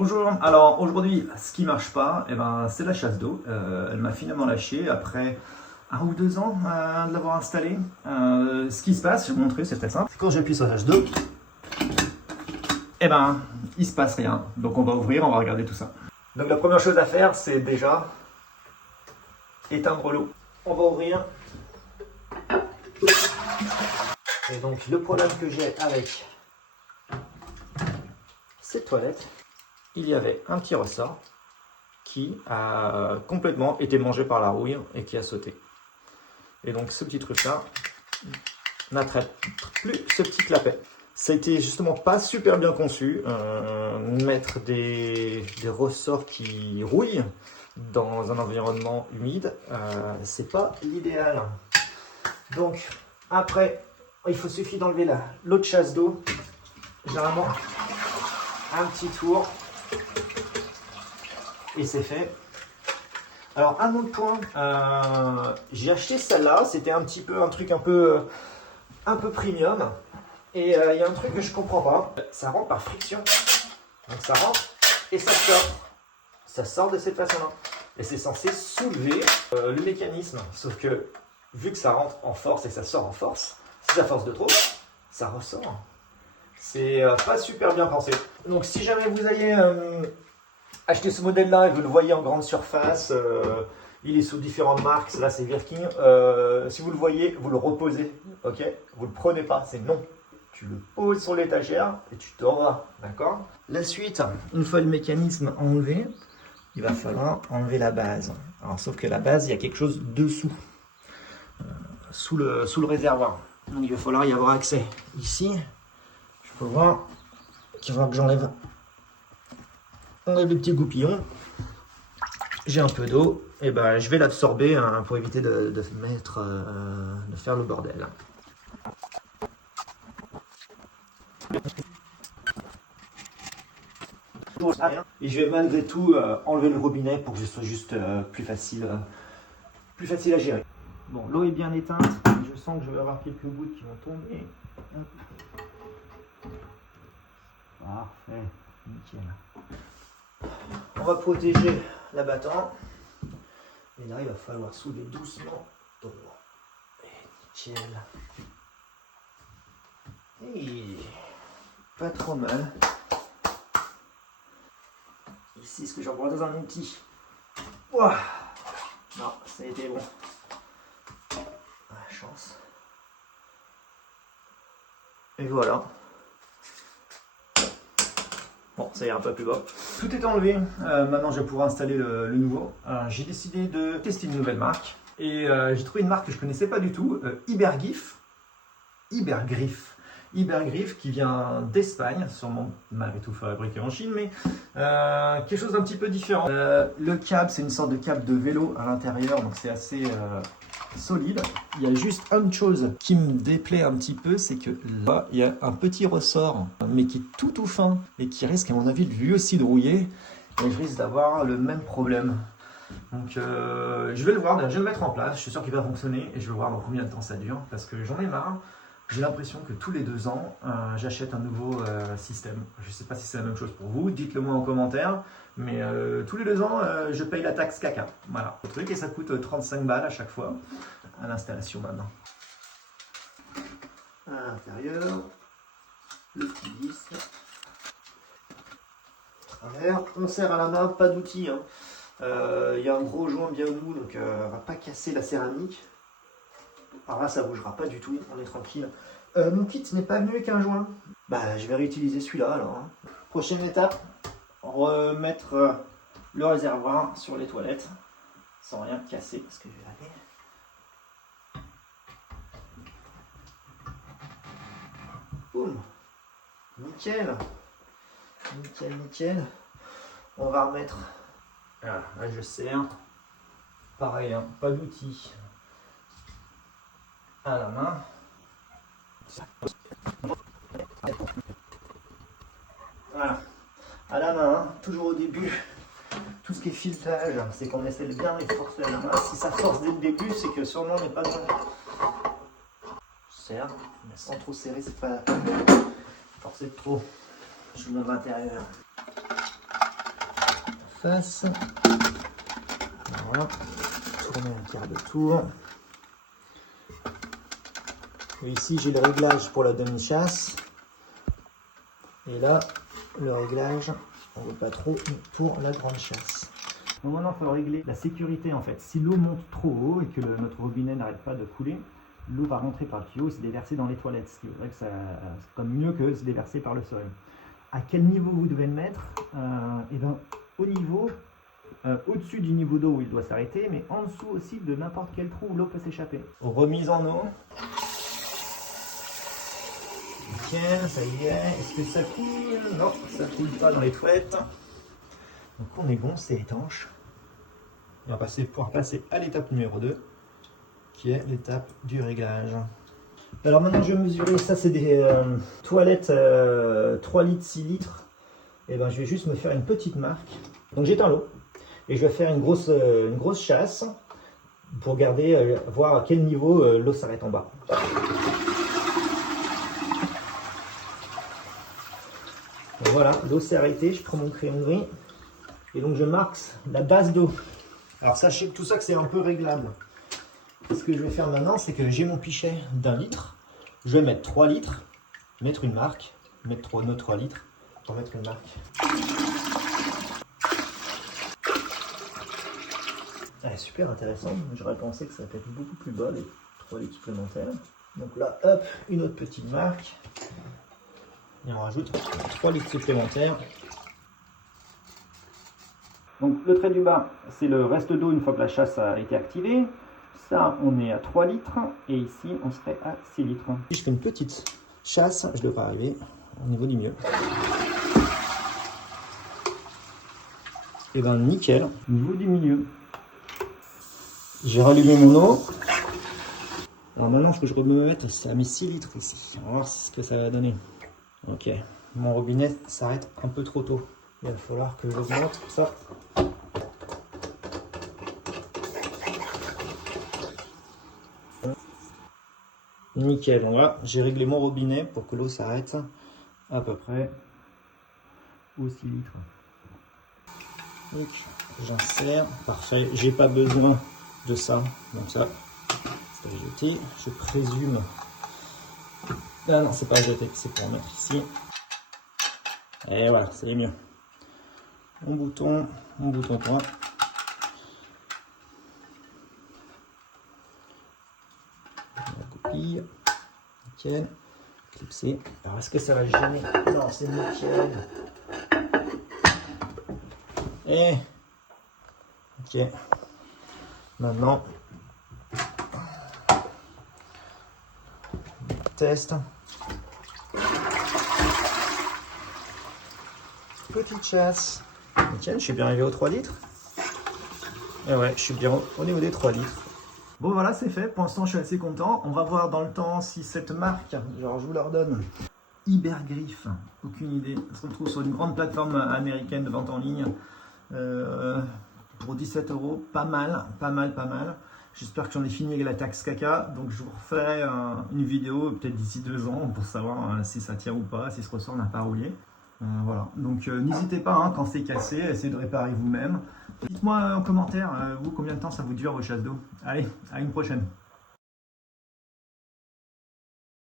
Bonjour, alors aujourd'hui ce qui marche pas, c'est la chasse d'eau. Elle m'a finalement lâché après 1 ou 2 ans de l'avoir installée. Ce qui se passe, je vais vous montrer, c'est très simple. Quand j'appuie sur la chasse d'eau, il se passe rien. Donc on va ouvrir, on va regarder tout ça. Donc la première chose à faire, c'est déjà éteindre l'eau. On va ouvrir. Et donc le problème que j'ai avec cette toilette, il y avait un petit ressort qui a complètement été mangé par la rouille et qui a sauté. Et donc ce petit truc là n'attrape plus ce petit clapet. Ça a été justement pas super bien conçu. Mettre des ressorts qui rouillent dans un environnement humide, c'est pas l'idéal. Donc après, il suffit d'enlever l'eau de chasse d'eau. Généralement un petit tour et c'est fait. Alors un autre point, j'ai acheté celle-là, c'était un truc un peu premium, et il y a un truc que je comprends pas, ça rentre par friction, donc ça rentre et ça sort de cette façon-là, et c'est censé soulever le mécanisme, sauf que vu que ça rentre en force et ça sort en force, si ça force de trop, ça ressort. C'est pas super bien pensé. Donc si jamais vous allez acheter ce modèle-là et vous le voyez en grande surface, il est sous différentes marques, là c'est Virking, si vous le voyez, vous le reposez, ok? Vous le prenez pas, c'est non. Tu le poses sur l'étagère et tu t'auras, d'accord? La suite, une fois le mécanisme enlevé, il va falloir enlever la base. Alors sauf que la base, il y a quelque chose dessous, sous le réservoir. Donc il va falloir y avoir accès. Ici, je peux voir qu'il va que j'enlève le petit goupillon. J'ai un peu d'eau, et je vais l'absorber pour éviter de faire le bordel. Et je vais malgré tout enlever le robinet pour que ce soit juste plus facile à gérer. Bon, l'eau est bien éteinte, je sens que je vais avoir quelques gouttes qui vont tomber. Parfait, nickel. On va protéger l'abattant. Et là, il va falloir soulever doucement. Et nickel. Et pas trop mal. Ici, ce que j'envoie dans un outil. Ouah. Non, ça a été bon. La chance. Et voilà. Bon, ça ira un peu plus bas. Tout est enlevé. Maintenant, je vais pouvoir installer le nouveau. J'ai décidé de tester une nouvelle marque. Et j'ai trouvé une marque que je ne connaissais pas du tout. Ibergriff, qui vient d'Espagne, sûrement malgré tout fabriqué en Chine, mais quelque chose d'un petit peu différent. Le câble, c'est une sorte de câble de vélo à l'intérieur, donc c'est assez solide. Il y a juste une chose qui me déplaît un petit peu, c'est que là, il y a un petit ressort, mais qui est tout fin, et qui risque à mon avis lui aussi de rouiller, et je risque d'avoir le même problème. Donc je vais le voir, je vais le mettre en place, je suis sûr qu'il va fonctionner, et je vais voir dans combien de temps ça dure, parce que j'en ai marre. J'ai l'impression que tous les 2 ans, j'achète un nouveau système. Je ne sais pas si c'est la même chose pour vous, dites-le moi en commentaire. Mais tous les 2 ans, je paye la taxe caca. Voilà, le truc, et ça coûte 35 balles à chaque fois, à l'installation maintenant. À l'intérieur, le petit vis. Travers, on serre à la main, pas d'outil. Il y a un gros joint bien mou, donc on ne va pas casser la céramique. Alors là, ça ne bougera pas du tout, on est tranquille. Mon kit n'est pas venu avec un joint. Je vais réutiliser celui-là alors. Prochaine étape, remettre le réservoir sur les toilettes, sans rien casser, parce que je vais aller. Boum. Nickel. Nickel. On va remettre. Voilà, là je serre. Pareil, pas d'outil à la main. Voilà, à la main, toujours au début. Tout ce qui est filetage, c'est qu'on essaie de bien les forcer à la main. Si ça force dès le début, c'est que sûrement on n'est pas dans. Je serre, mais sans trop serrer, c'est pas la peine. Forcer de trop. Je mets à l'intérieur. face. Voilà, tourner un quart de tour. Et ici j'ai le réglage pour la demi-chasse. Et là, le réglage, on ne veut pas trop pour la grande chasse. Donc maintenant, il faut régler la sécurité en fait. Si l'eau monte trop haut et que notre robinet n'arrête pas de couler, l'eau va rentrer par le tuyau et se déverser dans les toilettes. Ce qui est vrai que c'est comme mieux que se déverser par le sol. À quel niveau vous devez le mettre? Et ben, au niveau, au-dessus du niveau d'eau où il doit s'arrêter, mais en dessous aussi de n'importe quel trou où l'eau peut s'échapper. Remise en eau. Nickel, ça y est. Est-ce que ça coule? Non, ça coule pas dans les toilettes. Donc on est bon, c'est étanche. On va pouvoir passer à l'étape numéro 2, qui est l'étape du réglage. Alors maintenant je vais mesurer, ça c'est des toilettes 3 litres, 6 litres. Et ben je vais juste me faire une petite marque. Donc j'éteins l'eau et je vais faire une grosse chasse pour garder, voir à quel niveau l'eau s'arrête en bas. Donc voilà, l'eau s'est arrêtée, je prends mon crayon gris et donc je marque la base d'eau. Alors sachez que tout ça que c'est un peu réglable. Ce que je vais faire maintenant, c'est que j'ai mon pichet d'1 litre. Je vais mettre 3 litres, mettre une marque, mettre nos 3 litres pour mettre une marque. Ah, super intéressant. J'aurais pensé que ça allait être beaucoup plus bas, les 3 litres supplémentaires. Donc là, hop, une autre petite marque. Et on rajoute 3 litres supplémentaires. Donc le trait du bas, c'est le reste d'eau une fois que la chasse a été activée. Ça, on est à 3 litres et ici, on serait à 6 litres. Si je fais une petite chasse, je devrais arriver au niveau du milieu. Et ben nickel, au niveau du milieu. J'ai rallumé mon eau. Alors maintenant, ce que je vais me mettre, c'est à mes 6 litres ici. On va voir ce que ça va donner. Ok, mon robinet s'arrête un peu trop tôt. Il va falloir que j'augmente ça. Nickel, voilà, j'ai réglé mon robinet pour que l'eau s'arrête à peu près aux 6 litres. Donc j'insère, parfait, j'ai pas besoin de ça, donc ça c'est à jeter, je présume. Ah non, c'est pas à jeter, c'est pour mettre ici. Et voilà, c'est mieux. Mon bouton point. Copie, nickel, clipsé. Alors est-ce que ça va gêner? Non, c'est nickel. Et ok. Maintenant, test. Petite chasse. Nickel, je suis bien arrivé aux 3 litres. Et ouais, je suis bien au niveau des 3 litres. Bon voilà, c'est fait. Pour l'instant, je suis assez content. On va voir dans le temps si cette marque, genre je vous la redonne, Ibergriff, aucune idée, se retrouve sur une grande plateforme américaine de vente en ligne pour 17 €. Pas mal, pas mal, pas mal. J'espère que j'en ai fini avec la taxe caca. Donc je vous referai une vidéo peut-être d'ici 2 ans pour savoir si ça tient ou pas, si ce ressort n'a pas rouillé. Voilà, donc n'hésitez pas quand c'est cassé, essayez de réparer vous-même. Dites-moi en commentaire, vous, combien de temps ça vous dure vos chasses d'eau. Allez, à une prochaine.